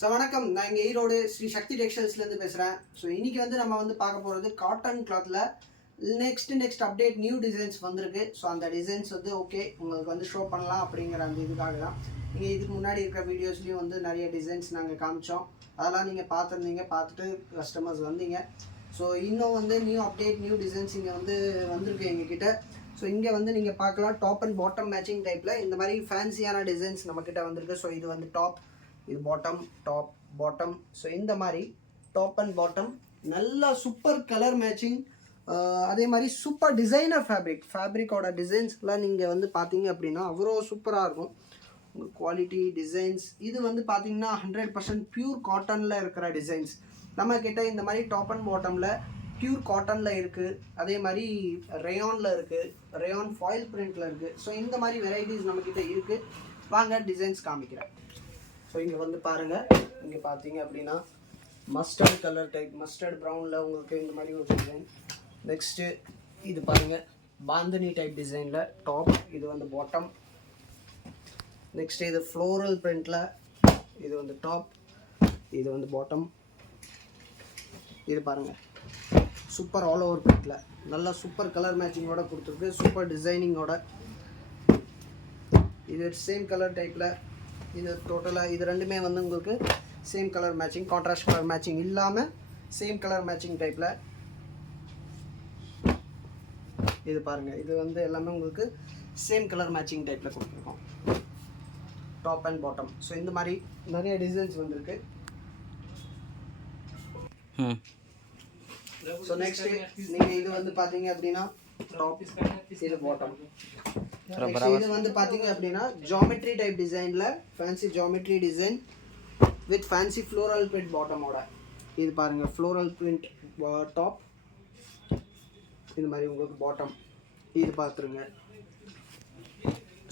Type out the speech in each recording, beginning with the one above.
So வணக்கம், நான் இங்கே ஈரோடு ஸ்ரீ சக்தி டெக்ஸ்டைல்ஸ்லேருந்து பேசுகிறேன். ஸோ இன்றைக்கி வந்து நம்ம வந்து பார்க்க போகிறது காட்டன் கிளாத்தில் நெக்ஸ்ட் அப்டேட் நியூ டிசைன்ஸ் வந்திருக்கு. ஸோ அந்த டிசைன்ஸ் வந்து ஓகே உங்களுக்கு வந்து ஷோ பண்ணலாம் அப்படிங்கிற அந்த இதுக்காக தான். நீங்கள் இதுக்கு முன்னாடி இருக்கிற வீடியோஸ்லேயும் வந்து நிறைய டிசைன்ஸ் நாங்கள் காமிச்சோம். அதெல்லாம் நீங்கள் பார்த்துருந்தீங்க, பார்த்துட்டு கஸ்டமர்ஸ் வந்தீங்க. ஸோ இன்னும் வந்து நியூ டிசைன்ஸ் இங்கே வந்து வந்திருக்கு எங்ககிட்ட. ஸோ இங்கே வந்து நீங்கள் பார்க்கலாம், டாப் அண்ட் பாட்டம் மேட்சிங் டைப்பில் இந்த மாதிரி ஃபேன்சியான டிசைன்ஸ் நம்மக்கிட்ட வந்திருக்கு. ஸோ இது வந்து டாப், இது பாட்டம், டாப் பாட்டம். ஸோ இந்த மாதிரி டாப் அண்ட் பாட்டம் நல்லா சூப்பர் கலர் மேட்சிங், அதே மாதிரி சூப்பர் டிசைனர் ஃபேப்ரிக்கோட டிசைன்ஸ்லாம் நீங்கள் வந்து பார்த்தீங்க அப்படின்னா அவ்வளோ சூப்பராக இருக்கும் உங்கள் குவாலிட்டி டிசைன்ஸ். இது வந்து பார்த்தீங்கன்னா 100% பியூர் காட்டனில் இருக்கிற டிசைன்ஸ் நம்மக்கிட்ட. இந்த மாதிரி டாப் அண்ட் பாட்டமில் பியூர் காட்டனில் இருக்குது, அதே மாதிரி ரேயானில் இருக்குது, ரேயான் ஃபாயில் பிரிண்டில் இருக்குது. ஸோ இந்த மாதிரி வெரைட்டிஸ் நம்மக்கிட்ட இருக்குது. வாங்க டிசைன்ஸ் காமிக்கிறேன். ஸோ இங்கே வந்து பாருங்கள், இங்கே பார்த்தீங்க அப்படின்னா மஸ்டர்ட் கலர் டைப், மஸ்டர்ட் ப்ரௌனில் உங்களுக்கு இந்த மாதிரி ஒரு டிசைன். நெக்ஸ்ட்டு இது பாருங்கள், பாந்தனி டைப் டிசைனில் டாப், இது வந்து பாட்டம். நெக்ஸ்ட்டு இது ஃப்ளோரல் பிரிண்டில், இது வந்து டாப், இது வந்து பாட்டம். இது பாருங்கள் சூப்பர் ஆல் ஓவர் பிரிண்டில் நல்லா சூப்பர் கலர் மேட்சிங்கோட கொடுத்துருக்கு, சூப்பர் டிசைனிங்கோட. இது சேம் கலர் டைப்பில், இது டோட்டலாக இது ரெண்டுமே வந்து உங்களுக்கு same colour matching, contrast colour matching இல்லாமல் சேம் கலர் மேட்சிங் டைப்பில். இது பாருங்கள், இது வந்து எல்லாமே உங்களுக்கு சேம் கலர் மேட்சிங் டைப்பில் கொடுத்துருக்கோம், டாப் அண்ட் பாட்டம். ஸோ இந்த மாதிரி நிறைய டிசைன்ஸ் வந்திருக்கு. ஸோ நெக்ஸ்ட்டு நீங்கள் இது வந்து பார்த்தீங்க அப்படின்னா டாப், இது பாட்டம். இது வந்து பார்த்தீங்க அப்படின்னா ஜாமெட்ரி டைப் டிசைனில் fancy geometry design with fancy floral print பாட்டமோட. இது பாருங்கள் ஃப்ளோரல் பிரிண்ட் டாப், இது மாதிரி உங்களுக்கு பாட்டம். இது பார்த்துருங்க.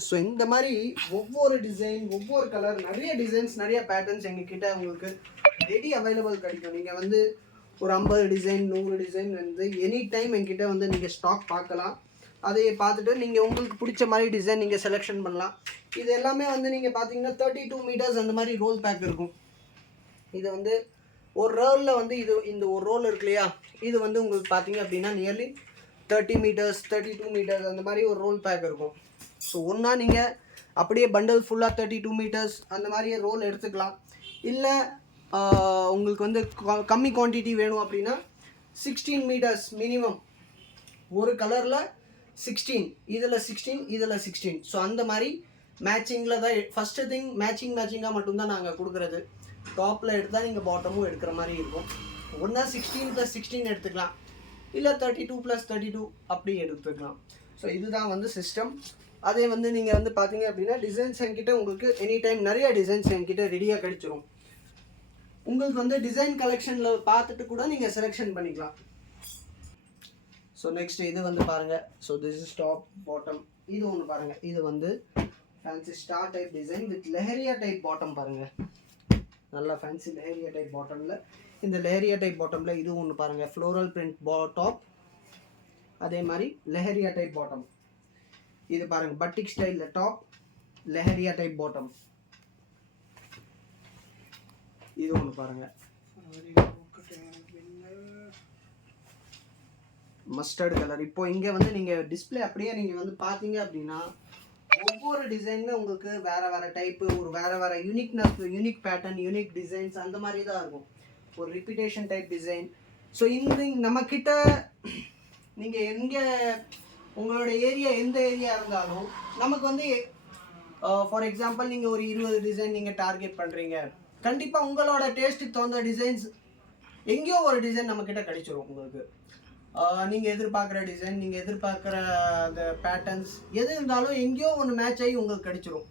ஸோ இந்த மாதிரி ஒவ்வொரு டிசைன், ஒவ்வொரு கலர், நிறைய டிசைன்ஸ், நிறைய பேட்டர்ன்ஸ் எங்ககிட்ட உங்களுக்கு ரெடி அவைலபிள் கிடைக்கும். நீங்கள் வந்து ஒரு 50 டிசைன் 100 டிசைன் வந்து எனி டைம் எங்கிட்ட வந்து நீங்கள் ஸ்டாக் பார்க்கலாம். அதை பார்த்துட்டு நீங்கள் உங்களுக்கு பிடிச்ச மாதிரி டிசைன் நீங்கள் செலெக்ஷன் பண்ணலாம். இது எல்லாமே வந்து நீங்கள் பார்த்தீங்கன்னா 32 மீட்டர்ஸ் அந்த மாதிரி ரோல் பேக் இருக்கும். இது வந்து ஒரு ரோலில் வந்து இந்த ஒரு ரோல் இருக்கு இல்லையா, இது வந்து உங்களுக்கு பார்த்தீங்க அப்படின்னா நியர்லி 30 மீட்டர்ஸ் 32 மீட்டர்ஸ் அந்த மாதிரி ஒரு ரோல் பேக் இருக்கும். ஸோ ஒன்றா நீங்கள் அப்படியே பண்டல் ஃபுல்லாக 32 மீட்டர்ஸ் அந்த மாதிரியே ரோல் எடுத்துக்கலாம். இல்லை உங்களுக்கு வந்து கம்மி குவான்டிட்டி வேணும் அப்படின்னா 16 மீட்டர்ஸ் மினிமம், ஒரு கலரில் 16, இதில் 16, இதில் 16. ஸோ அந்த மாதிரி மேட்சிங்கில் தான் ஃபஸ்ட்டு திங், மேட்சிங்காக மட்டும்தான் நாங்கள் கொடுக்குறது. டாப்பில் எடுத்தால் நீங்கள் பாட்டமும் எடுக்கிற மாதிரி இருக்கும். ஒன்றா 16+16 எடுத்துக்கலாம், இல்லை 32+32 அப்படி எடுத்துக்கலாம். ஸோ இதுதான் வந்து சிஸ்டம். அதே வந்து நீங்கள் வந்து பார்த்தீங்க அப்படின்னா டிசைன்ஸ் என்கிட்ட உங்களுக்கு எனி டைம் நிறைய டிசைன்ஸ் என்கிட்ட ரெடியாக கிடைச்சிரும். உங்களுக்கு வந்து டிசைன் கலெக்ஷனில் பார்த்துட்டு கூட நீங்கள் செலெக்ஷன் பண்ணிக்கலாம். ஸோ நெக்ஸ்ட் இது வந்து பாருங்கள். So this is top bottom. இது ஒன்று பாருங்கள், இது வந்து fancy star type design with leheriya type bottom. பாருங்கள் நல்லா ஃபேன்சி லெஹரியா டைப் பாட்டமில், இந்த லெஹரியா டைப் பாட்டமில் இது ஒன்று பாருங்கள், ஃப்ளோரல் பிரிண்ட் டாப், அதே மாதிரி லெஹரியா டைப் பாட்டம். இது பாருங்கள் பட்டிக் ஸ்டைலில் டாப், லெஹரியா டைப் பாட்டம். இது ஒன்று பாருங்கள் மஸ்டர்ட் கலர். இப்போ இங்கே வந்து நீங்கள் டிஸ்பிளே அப்படியே நீங்கள் வந்து பார்த்தீங்க அப்படின்னா ஒவ்வொரு டிசைனுமே உங்களுக்கு வேறு டைப்பு, ஒரு வேறு uniqueness, unique pattern, unique designs அந்த மாதிரி தான் இருக்கும், ஒரு ரிப்பீட்டேஷன் டைப் டிசைன். ஸோ இந்த நம்மக்கிட்ட நீங்கள் எங்கே உங்களோட ஏரியா எந்த ஏரியா இருந்தாலும் நமக்கு வந்து ஃபார் எக்ஸாம்பிள் நீங்கள் ஒரு 20 டிசைன் நீங்கள் டார்கெட் பண்ணுறீங்க, கண்டிப்பாக உங்களோட டேஸ்ட்டுக்கு தகுந்த டிசைன்ஸ் எங்கேயோ ஒரு டிசைன் நம்மக்கிட்ட கிடைச்சிரும். உங்களுக்கு நீங்கள் எதிர்பார்க்குற டிசைன், நீங்கள் எதிர்பார்க்குற அந்த பேட்டர்ன்ஸ் எது இருந்தாலும் எங்கேயோ ஒன்று மேட்ச் ஆகி உங்களுக்கு கிடைச்சிரும்.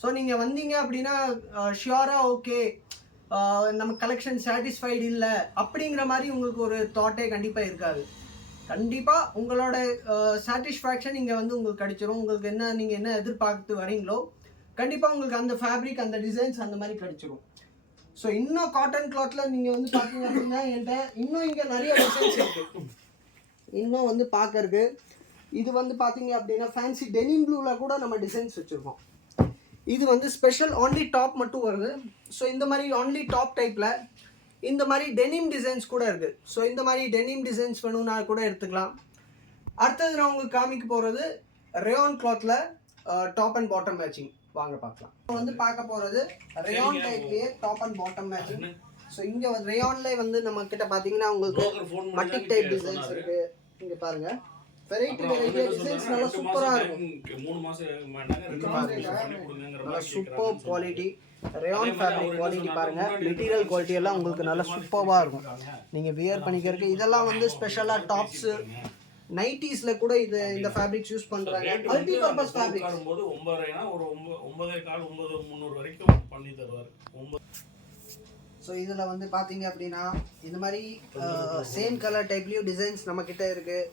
ஸோ நீங்கள் வந்தீங்க அப்படின்னா ஷியோராக ஓகே நம்ம கலெக்ஷன் சாட்டிஸ்ஃபைடு இல்லை அப்படிங்கிற மாதிரி உங்களுக்கு ஒரு தாட்டே கண்டிப்பாக இருக்காது. கண்டிப்பாக உங்களோட சாட்டிஸ்ஃபேக்ஷன் இங்கே வந்து உங்களுக்கு கிடைச்சிரும். உங்களுக்கு என்ன, நீங்கள் என்ன எதிர்பார்த்து வரீங்களோ கண்டிப்பாக உங்களுக்கு அந்த ஃபேப்ரிக், அந்த டிசைன்ஸ் அந்த மாதிரி கிடைச்சிரும். ஸோ இன்னும் காட்டன் கிளாத்தில் நீங்கள் வந்து பார்த்தீங்க அப்படின்னா என்கிட்ட இன்னும் இங்கே நிறைய டிசைன்ஸ் இருக்குது, இன்னும் வந்து பார்க்கறதுக்கு. இது வந்து பார்த்தீங்க அப்படின்னா ஃபேன்சி டெனிம் ப்ளூவில் கூட நம்ம டிசைன்ஸ் வச்சுருக்கோம். இது வந்து ஸ்பெஷல் only டாப் மட்டும் வருது. ஸோ இந்த மாதிரி only டாப் டைப்பில் இந்த மாதிரி டெனிம் டிசைன்ஸ் கூட இருக்குது. ஸோ இந்த மாதிரி டெனிம் டிசைன்ஸ் வேணும்னா கூட எடுத்துக்கலாம். அடுத்தது நான் உங்களுக்கு காமிக்க போகிறது ரேயான் கிளாத்தில் டாப் அண்ட் பாட்டம் மேட்சிங். வாங்க பார்க்கலாம். வந்து பார்க்க போகிறது ரேயான் டைப்லேயே top and bottom matching. So இங்கே வந்து ரேயான்லேயே வந்து நம்ம கிட்ட பார்த்தீங்கன்னா உங்களுக்கு மட்டிக் டைப் டிசைன்ஸ் இருக்குது. இங்கே பாருங்கள், வெரைட்டி டிசைன்ஸ் நல்லா சூப்பராக இருக்கும். நல்லா super quality rayon fabric quality பாருங்கள். மெட்டீரியல் குவாலிட்டி எல்லாம் உங்களுக்கு நல்லா சூப்பராக இருக்கும். நீங்கள் வியர் பண்ணிக்கிறதுக்கு இதெல்லாம் வந்து ஸ்பெஷலாக டாப்ஸு நைட்டிஸ்ல கூட இது இந்த ஃபேப்ரிக்ஸ் யூஸ் பண்றாங்க. மல்டி பர்பஸ் ஃபேப்ரிக் வரும்போது 9:30னா ஒரு 9:15 9:300 வரைக்கும் பண்ணி தருவார். ஸோ இதில் வந்து பார்த்தீங்க அப்படின்னா இந்த மாதிரி சேம் கலர் டைப்லேயும் டிசைன்ஸ் நம்மக்கிட்ட இருக்குது.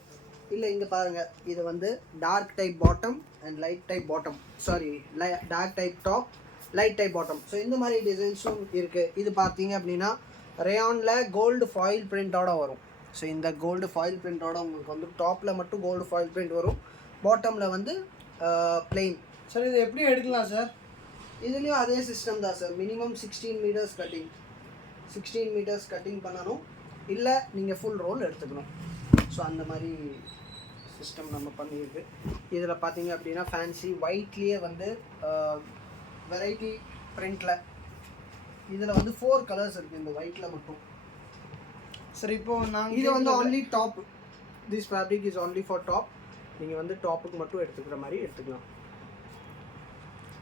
இல்லை இங்கே பாருங்கள், இது வந்து dark type bottom and light type bottom, sorry dark type top light type bottom. So இந்த மாதிரி டிசைன்ஸும் இருக்குது. இது பார்த்தீங்க அப்படின்னா ரேயானில் கோல்டு ஃபாயில் பிரிண்டோட வரும். ஸோ இந்த கோல்டு ஃபாயில் பிரிண்டோட உங்களுக்கு வந்து டாப்பில் மட்டும் கோல்டு ஃபாயில் பிரிண்ட் வரும், பாட்டமில் வந்து பிளெயின். சார் இது எப்படி எடுக்கலாம் சார்? இதுலேயும் அதே சிஸ்டம் தான் sir. Minimum 16 metres cutting, 16 metres cutting பண்ணணும். இல்லை நீங்கள் ஃபுல் ரோல் எடுத்துக்கணும். ஸோ அந்த மாதிரி சிஸ்டம் நம்ம பண்ணியிருக்கு. இதில் பார்த்தீங்க அப்படின்னா ஃபேன்சி ஒயிட்லேயே வந்து வெரைட்டி பிரிண்டில் இதில் வந்து 4 கலர்ஸ் இருக்குது இந்த ஒயிட்டில் மட்டும். சரி, இப்போ நாங்கள் இது வந்து only top. This fabric is only for top. நீங்கள் வந்து டாப்புக்கு மட்டும் எடுத்துக்கிற மாதிரி எடுத்துக்கலாம்.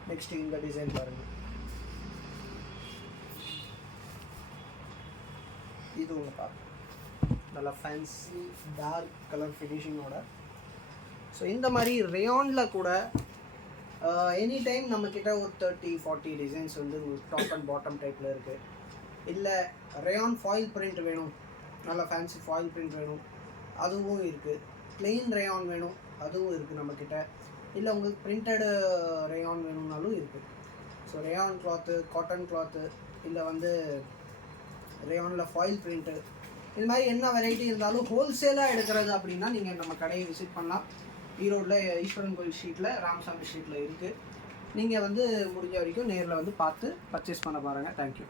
நெக்ஸ்ட் இந்த டிசைன் பாருங்கள். இது உங்கள் பாருங்கள், நல்லா ஃபேன்சி டார்க் கலர் ஃபினிஷிங்கோட. ஸோ இந்த மாதிரி ரேயானில் கூட எனி டைம் நம்மக்கிட்ட ஒரு 30-40 டிசைன்ஸ் வந்து டாப் அண்ட் பாட்டம் டைப்பில் இருக்குது. இல்லை ரேயான் ஃபாயில் பிரிண்ட் வேணும், நல்லா ஃபேன்சி ஃபாயில் பிரிண்ட் வேணும், அதுவும் இருக்குது. பிளெயின் ரேயான் வேணும், அதுவும் இருக்குது நம்மக்கிட்ட. இல்லை உங்களுக்கு பிரிண்டடு ரேயான் வேணும்னாலும் இருக்குது. So rayon cloth, cotton cloth, இல்லை வந்து ரேயானில் ஃபாயில் பிரிண்ட்டு, இது மாதிரி என்ன வெரைட்டி இருந்தாலும் ஹோல்சேலாக எடுக்கிறது அப்படின்னா நீங்கள் நம்ம கடையை விசிட் பண்ணலாம். ஈரோடில் ஈஸ்வரன் கோயில் ஸ்ட்ரீட்டில், ராமசாமி ஸ்ட்ரீட்டில் இருக்குது. நீங்கள் வந்து முடிஞ்ச வரைக்கும் நேரில் வந்து பார்த்து பர்ச்சேஸ் பண்ண பாருங்கள். தேங்க்யூ.